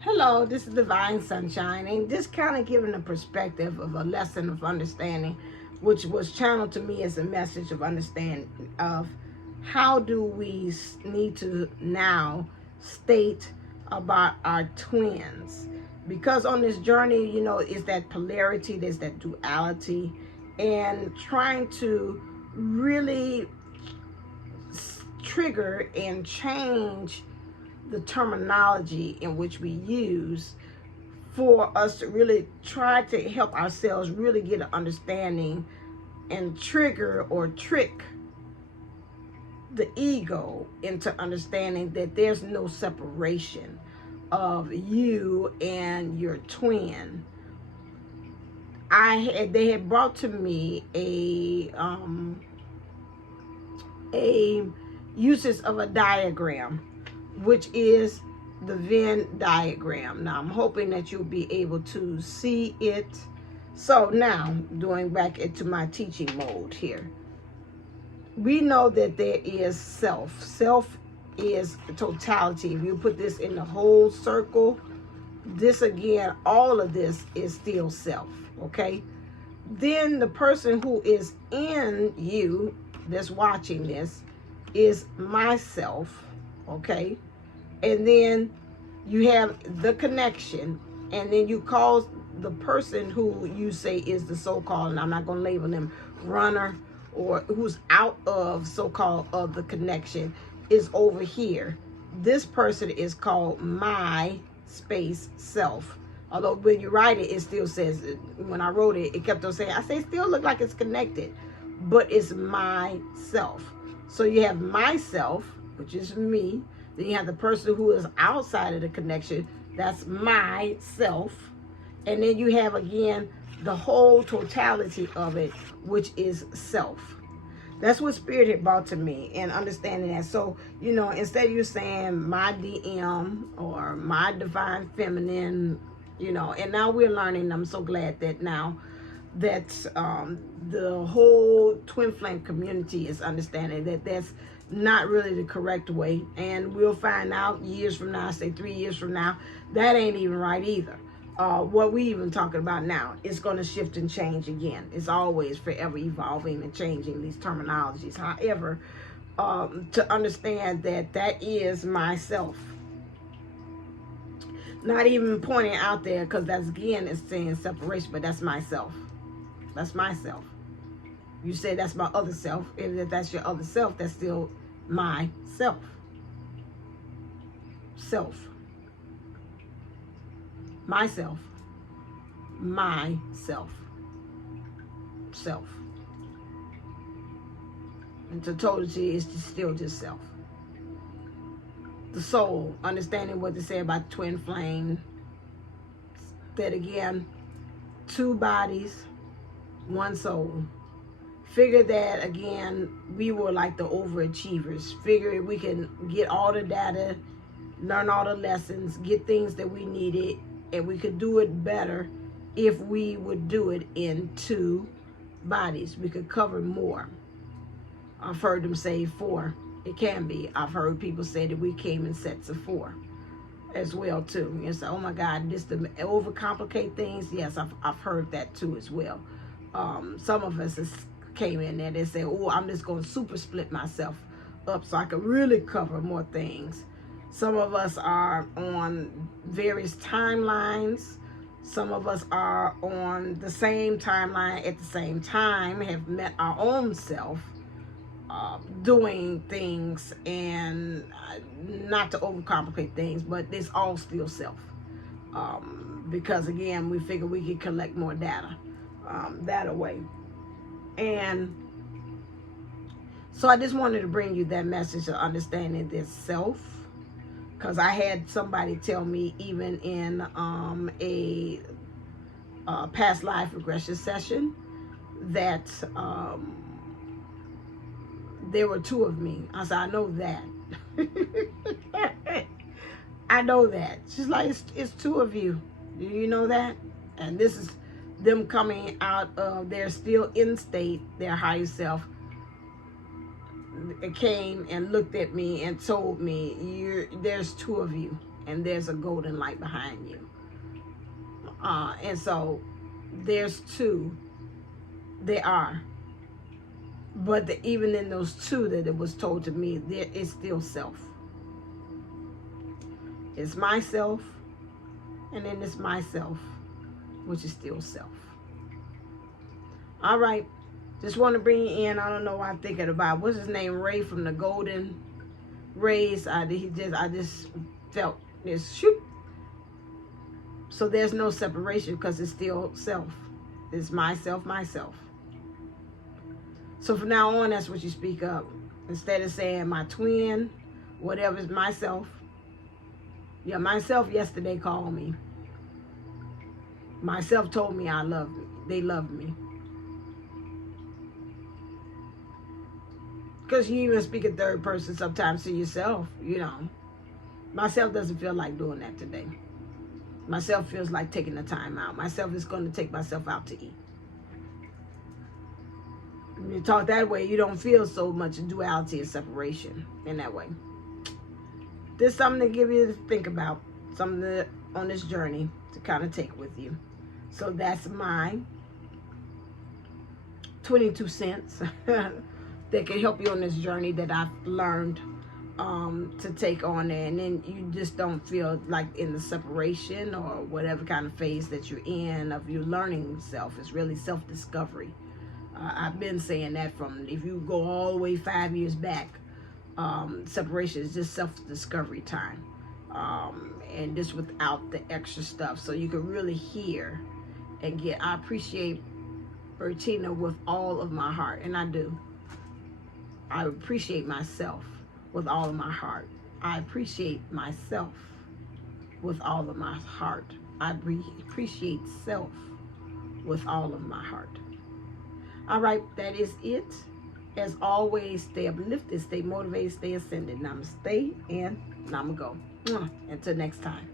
Hello, this is Divine Sunshine, and just kind of giving a perspective of a lesson of understanding, which was channeled to me as a message of understanding of how do we need to now state about our twins. Because on this journey, is that polarity, there's that duality, and trying to really trigger and change the terminology in which we use for us to really try to help ourselves really get an understanding and trigger or trick the ego into understanding that there's no separation of you and your twin. They had brought to me a uses of a diagram, which is the Venn diagram. Now I'm hoping that you'll be able to see it. So now, going back into my teaching mode here, we know that there is self. Self is totality. If you put this in the whole circle, this again, all of this is still self, okay? Then the person who is in you that's watching this is myself, okay? And then you have the connection, and then you call the person who you say is the so-called, and I'm not going to label them runner, or who's out of so-called of the connection, is over here. This person is called my space self. Although when you write it, it still says, when I wrote it, it kept on saying, I say still look like it's connected, but it's myself. So you have myself, which is me. Then you have the person who is outside of the connection, that's myself. And then you have, again, the whole totality of it, which is self. That's what Spirit had brought to me, and understanding that. So, instead of you saying my DM or my divine feminine, and now we're learning, I'm so glad that now that the whole twin flame community is understanding that that's not really the correct way, and we'll find out years from now, say 3 years from now, that ain't even right either. What we even talking about now is going to shift and change again. It's always forever evolving and changing these terminologies. However, to understand that that is myself. Not even pointing out there, because that's, again, it's saying separation, but that's myself. That's myself. You say that's my other self. If that's your other self, that's still myself. Self. Myself. Myself. Self. And totality is still just self. The soul, understanding what they say about the twin flame. That again, 2 bodies, 1 soul. Figure that, again, we were like the overachievers. Figure we can get all the data, learn all the lessons, get things that we needed, and we could do it better if we would do it in 2 bodies. We could cover more. I've heard them say 4. It can be. I've heard people say that we came in sets of 4 as well too. You say, oh my God, this to overcomplicate things. Yes, I've heard that too as well. Some of us came in there, they say, oh, I'm just going to super split myself up so I can really cover more things. Some of us are on various timelines. Some of us are on the same timeline at the same time, have met our own self, doing things, and not to overcomplicate things, but it's all still self. Because again, we figure we can collect more data that way. And so I just wanted to bring you that message of understanding this self, because I had somebody tell me, even in a past life regression session, that there were 2 of me. I said, I know that. I know that. She's like, it's 2 of you. Do you know that? And this is them coming out of their still in state, their higher self. It came and looked at me and told me, there's 2 of you. and there's a golden light behind you. And so there's two. There are. But even in those two that it was told to me, there is still self. It's myself, and then it's myself, which is still self. All right. Just want to bring you in. I don't know why I'm thinking about, what's his name? Ray from the Golden Rays. I just felt this shoot. So there's no separation because it's still self. It's myself, myself. So from now on, that's what you speak up. Instead of saying my twin, whatever is myself. Yeah, myself yesterday called me. Myself told me I love me. They love me. Because you even speak in third person sometimes to yourself, you know. Myself doesn't feel like doing that today. Myself feels like taking the time out. Myself is going to take myself out to eat. When you talk that way, you don't feel so much duality and separation in that way. There's something to give you to think about, something on this journey to kind of take with you. So that's my 22 cents that can help you on this journey that I've learned to take on there. And then you just don't feel like in the separation or whatever kind of phase that you're in of you learning self. It's really self-discovery. I've been saying that from, if you go all the way 5 years back, separation is just self-discovery time. And just without the extra stuff. So you can really hear and get, I appreciate Bertina with all of my heart. And I do. I appreciate myself with all of my heart. I appreciate myself with all of my heart. I appreciate self with all of my heart. All right, that is it. As always, stay uplifted, stay motivated, stay ascended. Namaste and Namago. Until next time.